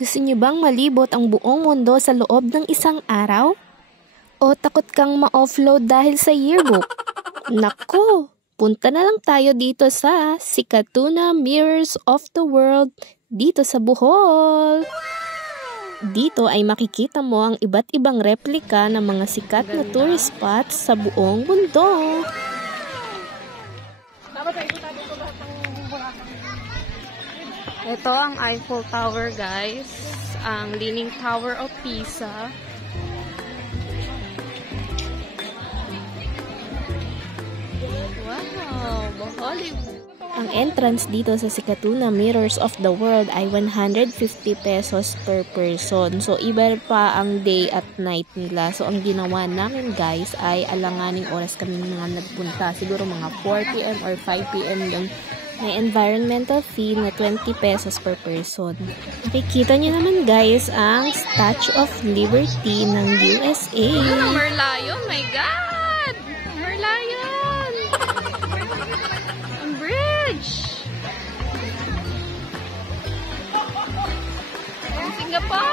Gusto niyo bang malibot ang buong mundo sa loob ng isang araw? O takot kang ma-offload dahil sa yearbook? Nako, punta na lang tayo dito sa Sikatuna Mirrors of the World dito sa Bohol. Dito ay makikita mo ang iba't ibang replika ng mga sikat na tourist spots sa buong mundo. Ito ang Eiffel Tower, guys. Ang Leaning Tower of Pisa. Wow, Hollywood. Ang entrance dito sa Sikatuna Mirrors of the World ay 150 pesos per person. So, iba pa ang day at night nila. So, ang ginawa namin, guys, ay alanganing oras kami mga nagpunta. Siguro mga 4 p.m. or 5 p.m. lang. May environmental fee na 20 pesos per person. Nakikita nyo naman, guys, ang Statue of Liberty ng USA. Ano, Merlion? My God! Merlion! Ang bridge! Ang Singapore!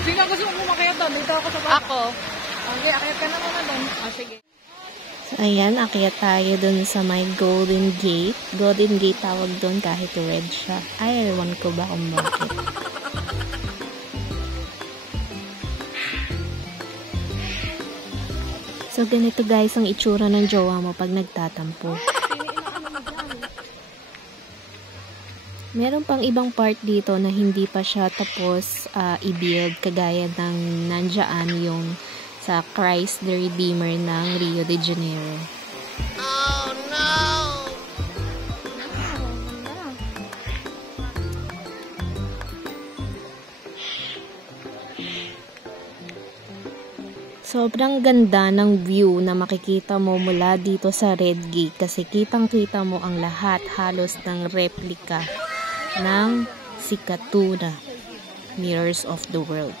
Sige, gusto mo kumakayat doon. Dito ako sa baba. Ako. Okay, akayat ka na muna doon. Sige. So, ayan, akyat tayo dun sa may Golden Gate. Golden Gate tawag dun kahit red siya. Ay, ewan ko ba kung bakit. So, ganito guys ang itsura ng jowa mo pag nagtatampo. Meron pang ibang part dito na hindi pa siya tapos i-build kagaya ng nandyan yung sa Christ the Redeemer ng Rio de Janeiro. Oh no! Sobrang ganda ng view na makikita mo mula dito sa Red Gate kasi kitang-kita mo ang lahat halos ng replika ng Sikatuna Mirrors of the World.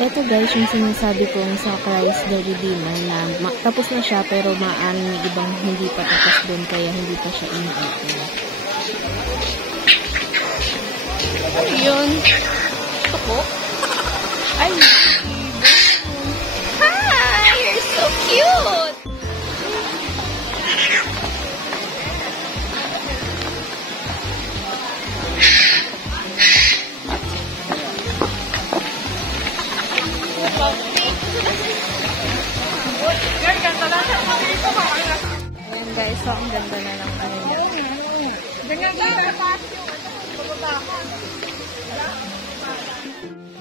Ito guys, yung sinasabi ko sa Christ the Redeemer na tapos na siya pero maaaring may ibang hindi pa tapos doon kaya hindi pa siya in-open. Ano yun? Ito po? Ay! Hi! You're so cute! Ayan guys, so ang ganda na ng ano niya.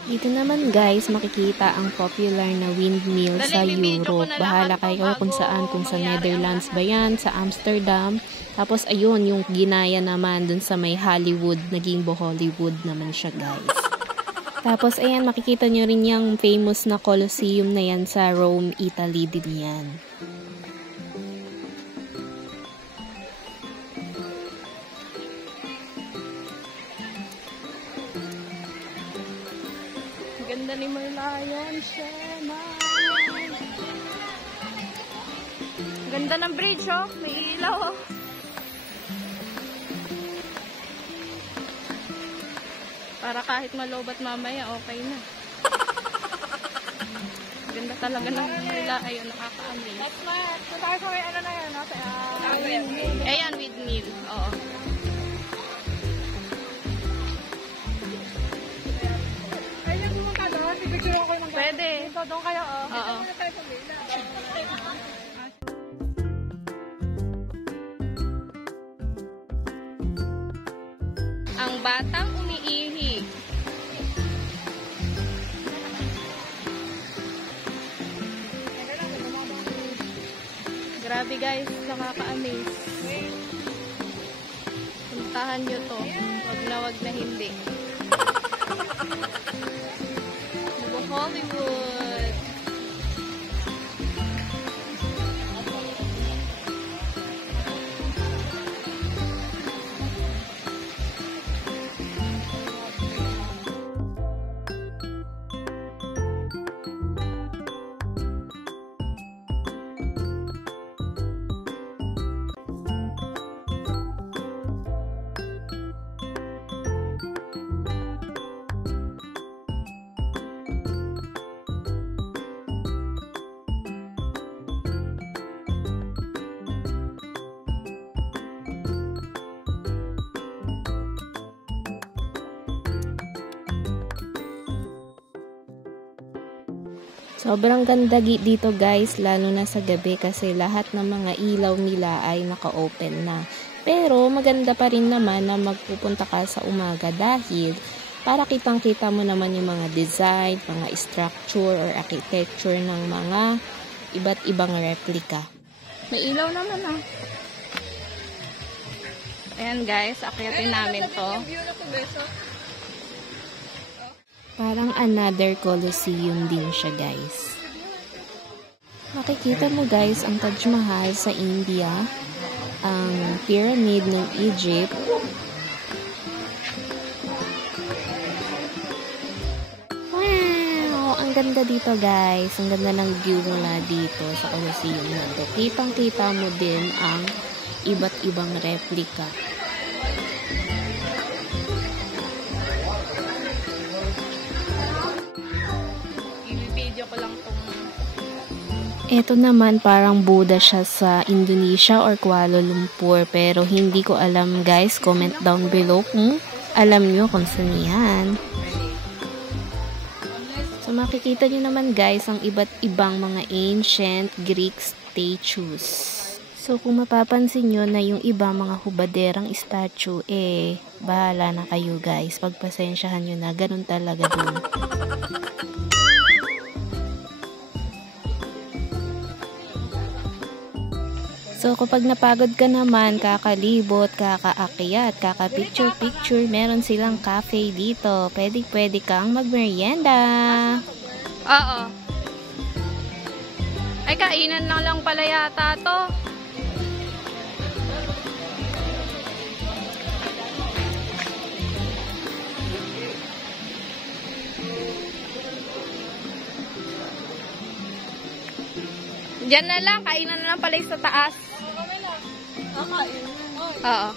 Dito naman guys, makikita ang popular na windmill sa Europe. Bahala kayo kung saan, kung sa Netherlands ba yan, sa Amsterdam. Tapos ayun, yung ginaya naman dun sa may Hollywood, naging Bohollywood naman siya guys. Tapos ayan, makikita nyo rin yung famous na Colosseum na yan sa Rome, Italy din yan. Ganda ni Merlion siya, man. Ganda ng bridge, oh. May ilaw, oh. Para kahit malobat mamaya, okay na. Ganda talaga ng nila. Ayun, nakaka-amaze. Next month. So tayo sa may ano na yun, no? Ayan, with meal. Oo. Ay, pumunta doon? So, doon kayo, oh. Oo. Ang batang umiihi. Grabe guys, nakaka-amaze. Puntahan nyo to. Wag na hindi. Cebu Hollywood. Sobrang ganda dito guys, lalo na sa gabi kasi lahat ng mga ilaw nila ay naka-open na. Pero maganda pa rin naman na magpupunta ka sa umaga dahil para kitang-kita mo naman yung mga design, mga structure or architecture ng mga iba't ibang replika. May ilaw naman ah. Ayan guys, akyatin namin to. Parang another Colosseum din siya guys. Makikita mo guys ang Taj Mahal sa India, ang pyramid ng Egypt, wow! Ang ganda dito guys, ang ganda ng view mula dito sa Colosseum na to. Kitang-kita mo din ang iba't ibang replika. Ito naman parang Buddha siya sa Indonesia or Kuala Lumpur. Pero hindi ko alam guys. Comment down below kung alam nyo kung saan yan. So makikita nyo naman guys ang iba't ibang mga ancient Greek statues. So kung mapapansin nyo na yung iba mga hubaderang statue, bahala na kayo guys. Pagpasensyahan nyo na, ganun talaga dun. So, kapag napagod ka naman, kakalibot, kakaakyat, kakapicture-picture, meron silang cafe dito. Pwede kang magmerienda. Oo. Ay, kainan na lang pala yata to. Diyan na lang, kainan na lang pala sa taas. Oo.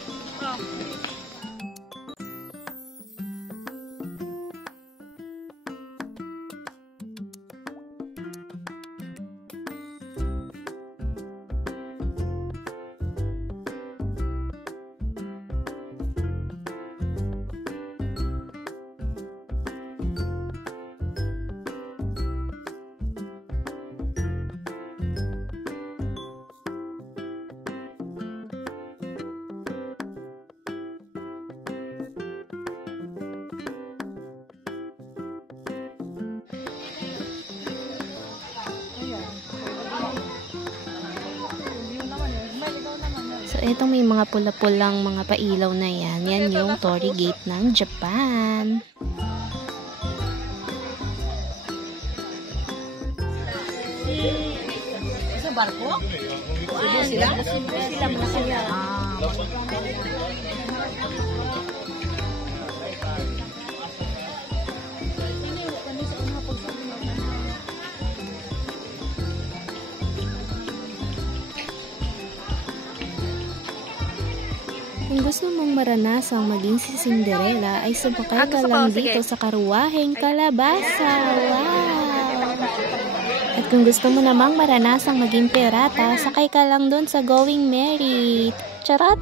So, itong may mga pula-pulang mga pailaw na yan. Yan yung Torii Gate ng Japan. Sa barko? Sila? Sila masaya. Kung gusto mong maranasang maging si Cinderella, ay sumakay ka lang dito sa karuwaheng kalabasa. Wow! At kung gusto mo namang maranasang maging pirata, sakay ka lang doon sa Going Merry. Charot!